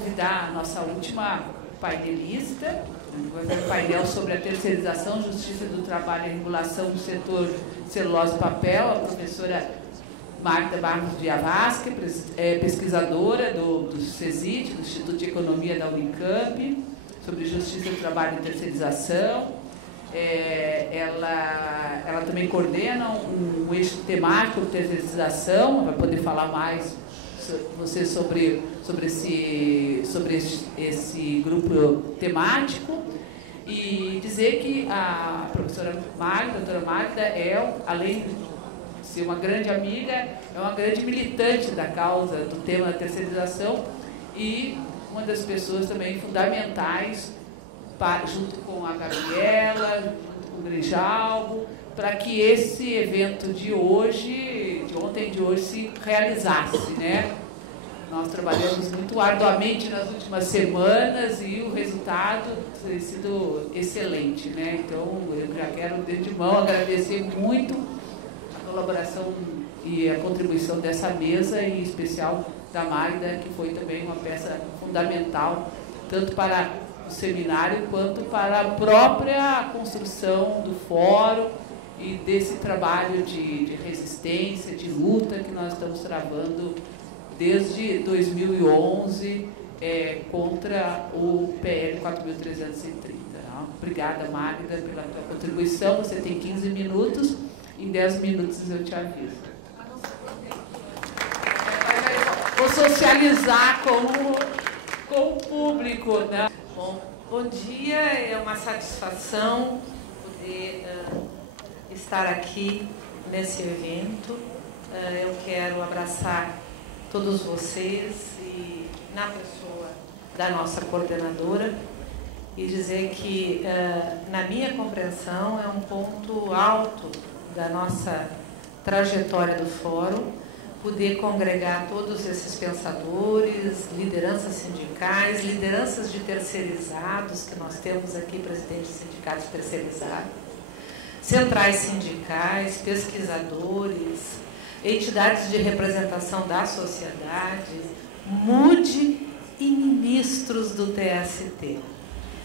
convidar a nossa última painelista, um painel sobre a terceirização, justiça do trabalho e regulação do setor celulose e papel, a professora Magda Barros de Avasque, pesquisadora do CESIT, do Instituto de Economia da Unicamp, sobre justiça do trabalho e terceirização. Ela também coordena um eixo temático de terceirização, vai poder falar mais você sobre esse grupo temático, e dizer que a professora Magda, a doutora Magda, além de ser uma grande amiga, é uma grande militante da causa do tema da terceirização e uma das pessoas também fundamentais, junto com a Gabriela, junto com o Grijalbo, para que esse evento de hoje, de ontem e de hoje, se realizasse, né? Nós trabalhamos muito arduamente nas últimas semanas e o resultado tem sido excelente, né? Então, eu já quero, de mão, agradecer muito a colaboração e a contribuição dessa mesa, e em especial da Magda, que foi também uma peça fundamental, tanto para o seminário quanto para a própria construção do fórum e desse trabalho de resistência, de luta que nós estamos travando desde 2011 contra o PL 4.330. Obrigada, Magda, pela tua contribuição. Você tem 15 minutos, em 10 minutos eu te aviso. Vou socializar com o público, né? Bom dia, é uma satisfação poder estar aqui nesse evento. Eu quero abraçar todos vocês e na pessoa da nossa coordenadora e dizer que, na minha compreensão, é um ponto alto da nossa trajetória do Fórum poder congregar todos esses pensadores, lideranças sindicais, lideranças de terceirizados, que nós temos aqui, presidentes de sindicatos terceirizados, centrais sindicais, pesquisadores, entidades de representação da sociedade, MUD e ministros do TST.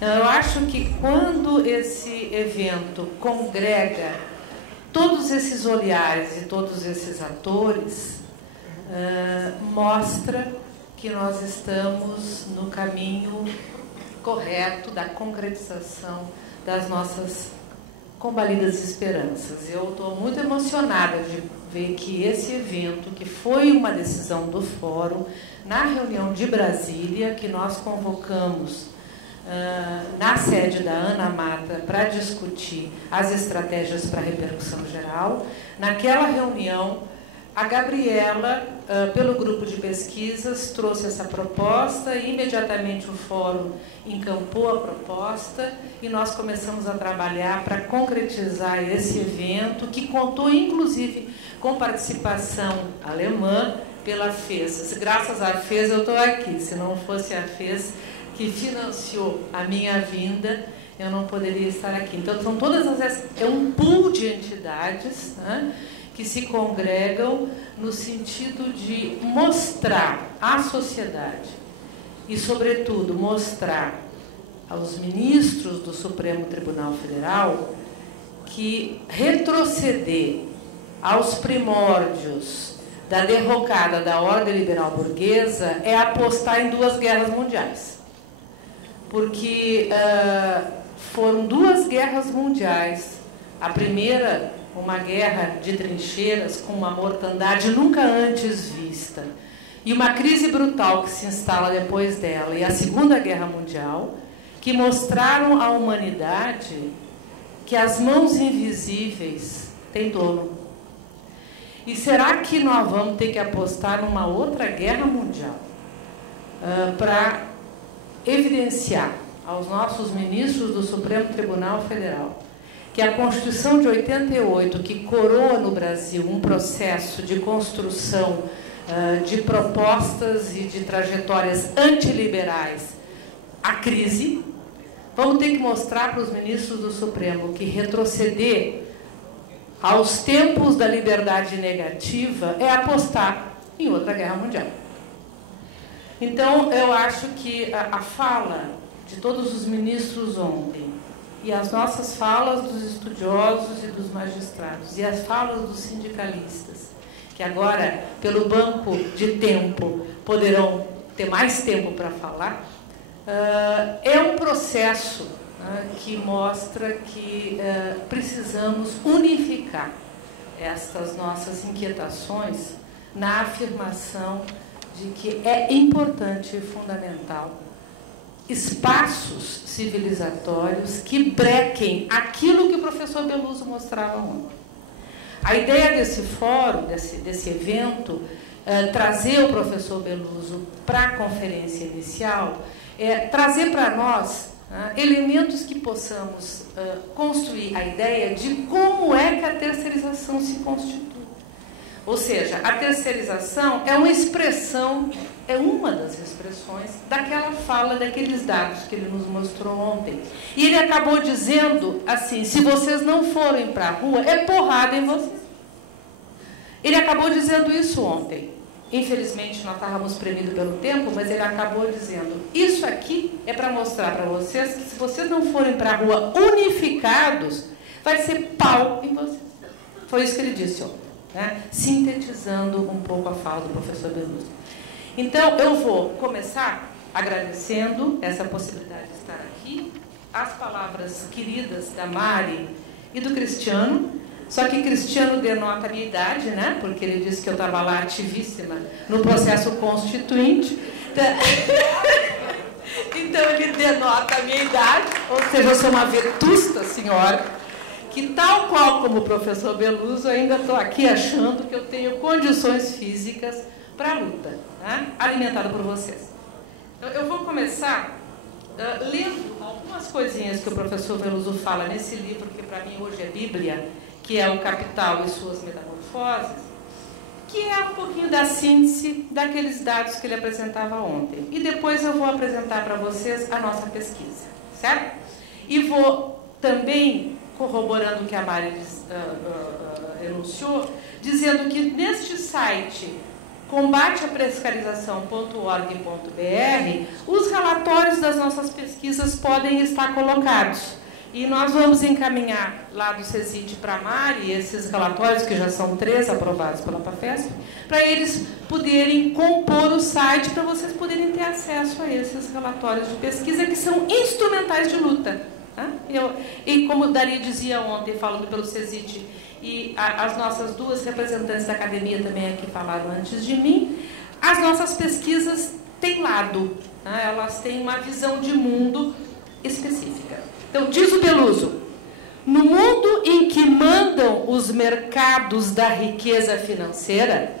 Eu acho que quando esse evento congrega todos esses olhares e todos esses atores, mostra que nós estamos no caminho correto da concretização das nossas combalidas esperanças. Eu estou muito emocionada de ver que esse evento, que foi uma decisão do Fórum, na reunião de Brasília, que nós convocamos na sede da Ana Mata para discutir as estratégias para a repercussão geral, naquela reunião, a Gabriela, pelo grupo de pesquisas, trouxe essa proposta e imediatamente o Fórum encampou a proposta e nós começamos a trabalhar para concretizar esse evento, que contou, inclusive, com participação alemã pela FES. Graças à FES eu estou aqui, se não fosse a FES que financiou a minha vinda, eu não poderia estar aqui. Então, são é um pool de entidades, né, que se congregam no sentido de mostrar à sociedade e, sobretudo, mostrar aos ministros do Supremo Tribunal Federal que retroceder aos primórdios da derrocada da ordem liberal burguesa é apostar em 2 guerras mundiais. Porque foram 2 guerras mundiais. A primeira, uma guerra de trincheiras com uma mortandade nunca antes vista, e uma crise brutal que se instala depois dela, e a Segunda Guerra Mundial, que mostraram à humanidade que as mãos invisíveis têm dono. E será que nós vamos ter que apostar numa outra guerra mundial para evidenciar aos nossos ministros do Supremo Tribunal Federal que a Constituição de 88, que coroa no Brasil um processo de construção de propostas e de trajetórias antiliberais à crise, vamos ter que mostrar para os ministros do Supremo que retroceder aos tempos da liberdade negativa é apostar em outra guerra mundial. Então, eu acho que a fala de todos os ministros ontem, e as nossas falas dos estudiosos e dos magistrados, e as falas dos sindicalistas, que agora, pelo banco de tempo, poderão ter mais tempo para falar, é um processo que mostra que precisamos unificar estas nossas inquietações na afirmação de que é importante e fundamental espaços civilizatórios que brequem aquilo que o professor Beluso mostrava ontem. A ideia desse fórum, desse evento, trazer o professor Beluso para a conferência inicial, é trazer para nós elementos que possamos construir a ideia de como é que a terceirização se constitui. Ou seja, a terceirização é uma expressão, é uma das expressões daquela fala, daqueles dados que ele nos mostrou ontem. E ele acabou dizendo assim, se vocês não forem para a rua, é porrada em vocês. Ele acabou dizendo isso ontem. Infelizmente, nós estávamos premidos pelo tempo, mas ele acabou dizendo, isso aqui é para mostrar para vocês que se vocês não forem para a rua unificados, vai ser pau em vocês. Foi isso que ele disse ontem. Sintetizando um pouco a fala do professor Beluso. Então, eu vou começar agradecendo essa possibilidade de estar aqui, as palavras queridas da Mari e do Cristiano, só que Cristiano denota a minha idade, né? Porque ele disse que eu estava lá ativíssima no processo constituinte. Então, ele denota a minha idade, ou seja, eu sou uma vetusta senhora, que tal qual como o professor Beluso, ainda estou aqui achando que eu tenho condições físicas para a luta, né? Alimentada por vocês. Então, eu vou começar lendo algumas coisinhas que o professor Beluso fala nesse livro, que para mim hoje é Bíblia, que é o Capital e suas Metamorfoses, que é um pouquinho da síntese daqueles dados que ele apresentava ontem. E depois eu vou apresentar para vocês a nossa pesquisa, certo? E vou também, corroborando o que a Mari enunciou, dizendo que neste site combateaprescarização.org.br os relatórios das nossas pesquisas podem estar colocados. E nós vamos encaminhar lá do CESID para a Mari esses relatórios, que já são 3 aprovados pela PAFESP, para eles poderem compor o site, para vocês poderem ter acesso a esses relatórios de pesquisa, que são instrumentais de luta. E como Dari dizia ontem, falando pelo CESID, e as nossas 2 representantes da academia também aqui falaram antes de mim, as nossas pesquisas têm lado, elas têm uma visão de mundo específica. Então, diz o Beluso, no mundo em que mandam os mercados da riqueza financeira,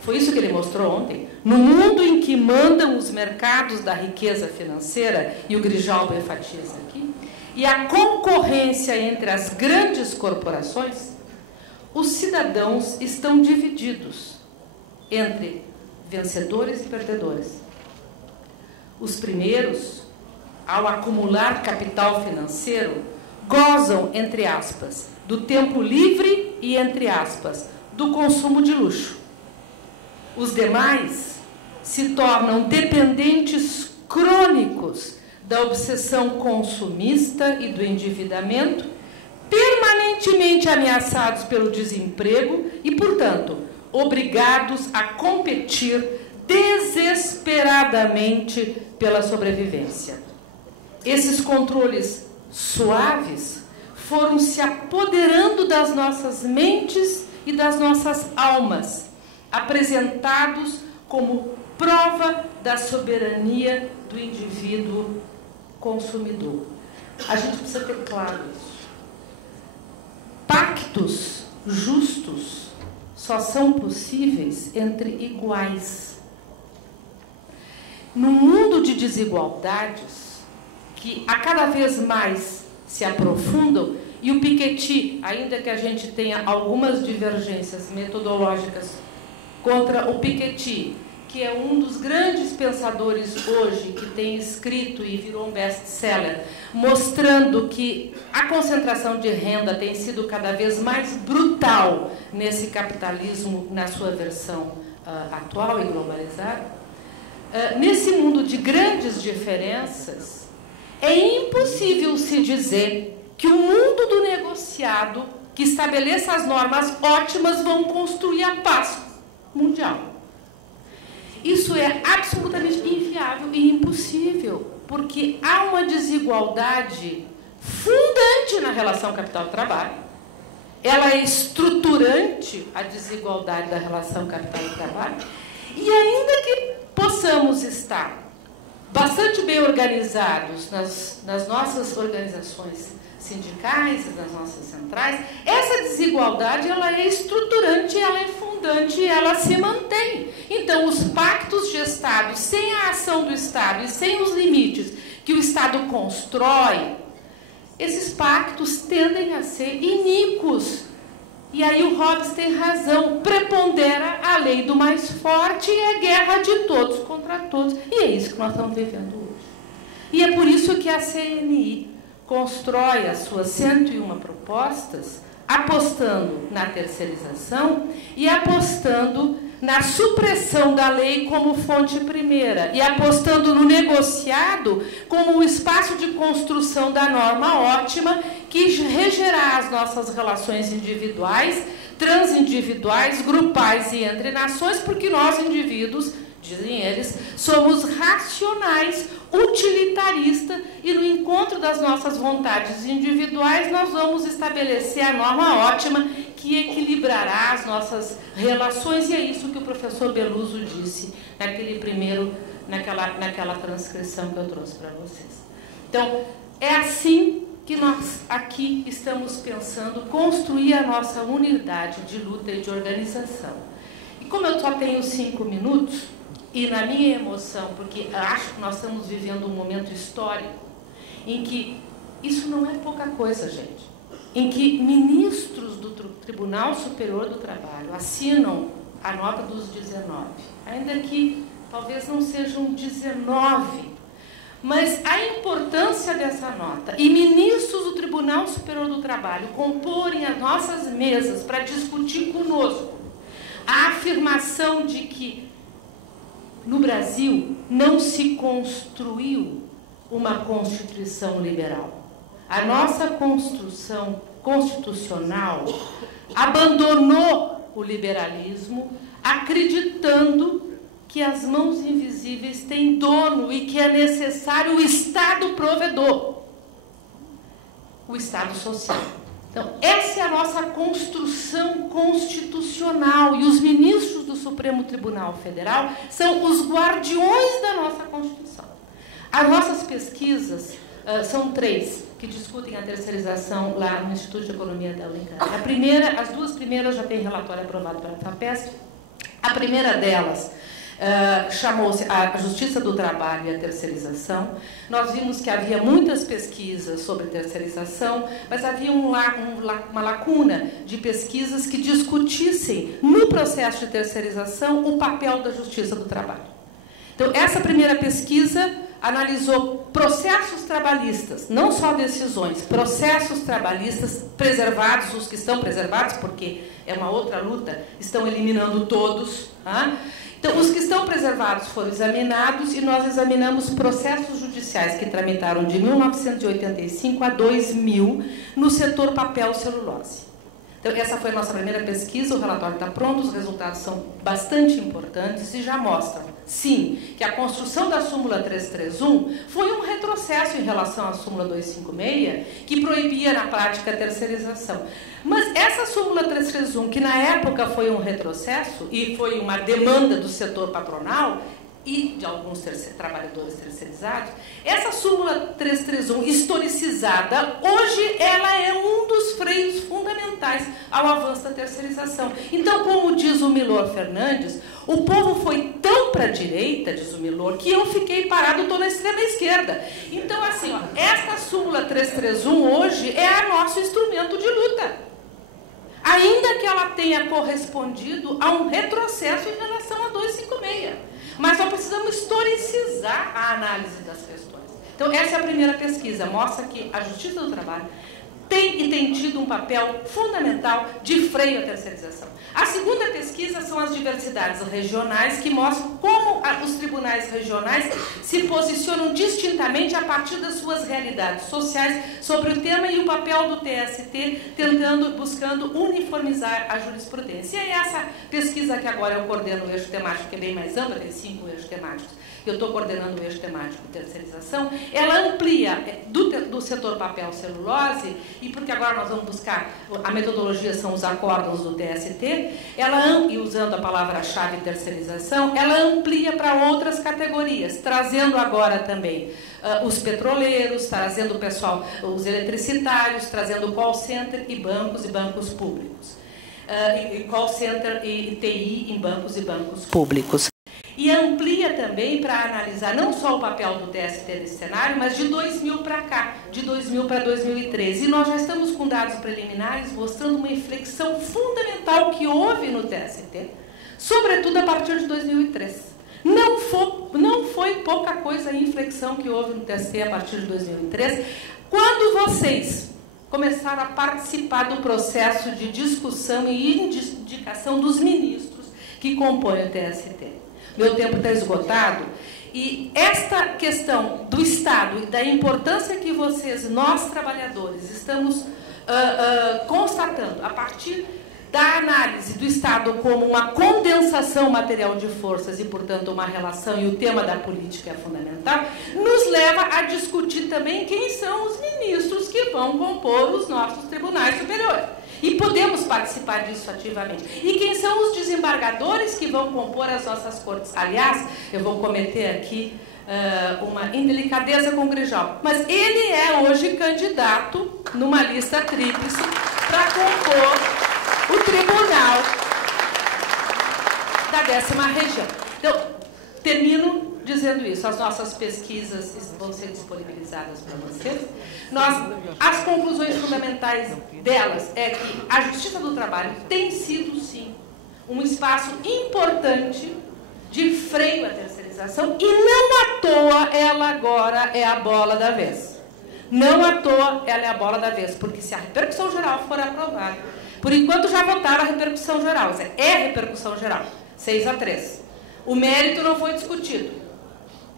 foi isso que ele mostrou ontem, no mundo em que mandam os mercados da riqueza financeira, e o Grijalbo enfatiza aqui, e a concorrência entre as grandes corporações, os cidadãos estão divididos entre vencedores e perdedores. Os primeiros, ao acumular capital financeiro, gozam, entre aspas, do tempo livre e, entre aspas, do consumo de luxo. Os demais se tornam dependentes crônicos da obsessão consumista e do endividamento, permanentemente ameaçados pelo desemprego e, portanto, obrigados a competir desesperadamente pela sobrevivência. Esses controles suaves foram se apoderando das nossas mentes e das nossas almas, apresentados como prova da soberania do indivíduo consumidor. A gente precisa ter claro isso. Pactos justos só são possíveis entre iguais. No mundo de desigualdades, que a cada vez mais se aprofundam, e o Piketty, ainda que a gente tenha algumas divergências metodológicas contra o Piketty, que é um dos grandes pensadores hoje, que tem escrito e virou um best-seller, mostrando que a concentração de renda tem sido cada vez mais brutal nesse capitalismo, na sua versão atual e globalizada. nesse mundo de grandes diferenças, é impossível se dizer que o mundo do negociado, que estabeleça as normas ótimas, vão construir a paz mundial. Isso é absolutamente inviável e impossível, porque há uma desigualdade fundante na relação capital-trabalho. Ela é estruturante, a desigualdade da relação capital-trabalho, e ainda que possamos estar bastante bem organizados nas nossas organizações sindicais e nas nossas centrais, essa desigualdade ela é estruturante, ela é fundante, ela se mantém. Então, os pactos de Estado, sem a ação do Estado e sem os limites que o Estado constrói, esses pactos tendem a ser iníquos. E aí o Hobbes tem razão, prepondera a lei do mais forte e a guerra de todos contra todos. E é isso que nós estamos vivendo hoje. E é por isso que a CNI constrói as suas 101 propostas, apostando na terceirização e apostando na supressão da lei como fonte primeira e apostando no negociado como um espaço de construção da norma ótima que regerá as nossas relações individuais, transindividuais, grupais e entre nações, porque nós, indivíduos, dizem eles, somos racionais, utilitaristas, e no encontro das nossas vontades individuais nós vamos estabelecer a norma ótima que equilibrará as nossas relações, e é isso que o professor Beluso disse naquela transcrição que eu trouxe para vocês. Então, é assim que nós aqui estamos pensando construir a nossa unidade de luta e de organização. E como eu só tenho 5 minutos, e na minha emoção, porque acho que nós estamos vivendo um momento histórico em que isso não é pouca coisa, gente, em que ministros do Tribunal Superior do Trabalho assinam a nota dos 19, ainda que talvez não sejam 19, mas a importância dessa nota e ministros do Tribunal Superior do Trabalho comporem as nossas mesas para discutir conosco a afirmação de que no Brasil não se construiu uma Constituição liberal. A nossa construção constitucional abandonou o liberalismo, acreditando que as mãos invisíveis têm dono e que é necessário o Estado provedor, o Estado social. Então, essa é a nossa construção constitucional, e os ministros do Supremo Tribunal Federal são os guardiões da nossa Constituição. As nossas pesquisas são 3 que discutem a terceirização lá no Instituto de Economia da Unicamp. As 2 primeiras já têm relatório aprovado pela FAPESP. A primeira delas chamou-se a Justiça do Trabalho e a Terceirização. Nós vimos que havia muitas pesquisas sobre terceirização, mas havia uma lacuna de pesquisas que discutissem no processo de terceirização o papel da Justiça do Trabalho. Então, essa primeira pesquisa analisou processos trabalhistas, não só decisões, processos trabalhistas preservados, os que estão preservados, porque é uma outra luta, estão eliminando todos. Então, os que estão preservados foram examinados e nós examinamos processos judiciais que tramitaram de 1985 a 2000 no setor papel celulose. Então, essa foi a nossa primeira pesquisa, o relatório está pronto, os resultados são bastante importantes e já mostram, sim, que a construção da súmula 331 foi um retrocesso em relação à súmula 256, que proibia na prática a terceirização. Mas essa súmula 331, que na época foi um retrocesso e foi uma demanda do setor patronal e de alguns trabalhadores terceirizados, essa súmula 331 historicizada, hoje ela é um dos freios fundamentais ao avanço da terceirização. Então, como diz o Milor Fernandes, o povo foi tão para a direita, diz o Milor, que eu fiquei parado, estou na extrema esquerda. Então, assim, essa súmula 331 hoje é nosso instrumento de luta, ainda que ela tenha correspondido a um retrocesso em relação a 256. Mas nós precisamos historicizar a análise das questões. Então, essa é a primeira pesquisa, mostra que a Justiça do Trabalho tem e tem tido um papel fundamental de freio à terceirização. A segunda pesquisa são as diversidades regionais, que mostram como os tribunais regionais se posicionam distintamente a partir das suas realidades sociais sobre o tema e o papel do TST, buscando uniformizar a jurisprudência. E essa pesquisa que agora eu coordeno o eixo temático, que é bem mais ampla, tem 5 eixos temáticos, eu estou coordenando o eixo temático de terceirização, ela amplia do setor papel celulose, e porque agora nós vamos buscar, a metodologia são os acórdãos do TST, e usando a palavra-chave terceirização, ela amplia para outras categorias, trazendo agora também os petroleiros, trazendo o pessoal, os eletricitários, trazendo o call center e bancos públicos. E call center e TI em bancos e bancos públicos. E amplia também para analisar não só o papel do TST nesse cenário, mas de 2000 para cá, de 2000 para 2013. E nós já estamos com dados preliminares mostrando uma inflexão fundamental que houve no TST, sobretudo a partir de 2003. Não foi pouca coisa a inflexão que houve no TST a partir de 2003, quando vocês começaram a participar do processo de discussão e indicação dos ministros que compõem o TST. Meu tempo está esgotado, e esta questão do Estado e da importância que nós trabalhadores, estamos constatando a partir da análise do Estado como uma condensação material de forças e, portanto, uma relação, e o tema da política é fundamental, nos leva a discutir também quem são os ministros que vão compor os nossos tribunais superiores. E podemos participar disso ativamente. E quem são os desembargadores que vão compor as nossas cortes? Aliás, eu vou cometer aqui uma indelicadeza com o Grijal, mas ele é hoje candidato numa lista tríplice para compor o tribunal da 10ª região. Então, termino dizendo isso. As nossas pesquisas vão ser disponibilizadas para vocês. As conclusões fundamentais delas é que a Justiça do Trabalho tem sido, sim, um espaço importante de freio à terceirização, e não à toa ela agora é a bola da vez. Não à toa ela é a bola da vez, porque se a repercussão geral for aprovada, por enquanto já votaram a repercussão geral, é repercussão geral, 6-3. O mérito não foi discutido.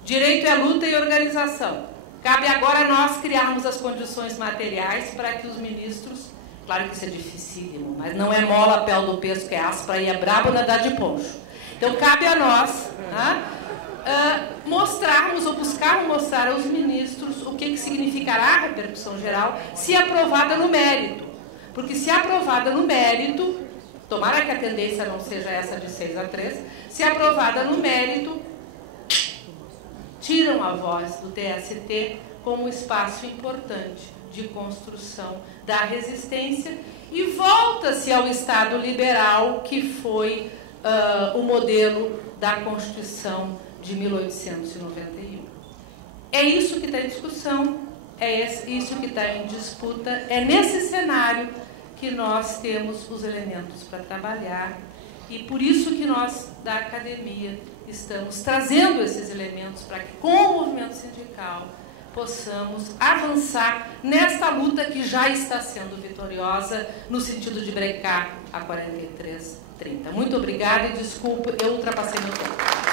Direito é luta e organização. Cabe agora nós criarmos as condições materiais para que os ministros, claro que isso é dificílimo, mas não é mola a pele do pesco, que é áspera e é brabo nadar de poncho. Então cabe a nós mostrarmos ou buscarmos mostrar aos ministros o que significará a repercussão geral se aprovada no mérito. Porque se aprovada no mérito, tomara que a tendência não seja essa de 6-3, se aprovada no mérito, tiram a voz do TST como um espaço importante de construção da resistência e volta-se ao Estado liberal, que foi o modelo da Constituição de 1891. É isso que está em discussão, é isso que está em disputa, é nesse cenário que nós temos os elementos para trabalhar, e por isso que nós, da academia, estamos trazendo esses elementos para que, com o movimento sindical, possamos avançar nesta luta que já está sendo vitoriosa no sentido de brecar a 43-30. Muito obrigada e desculpe, eu ultrapassei meu tempo.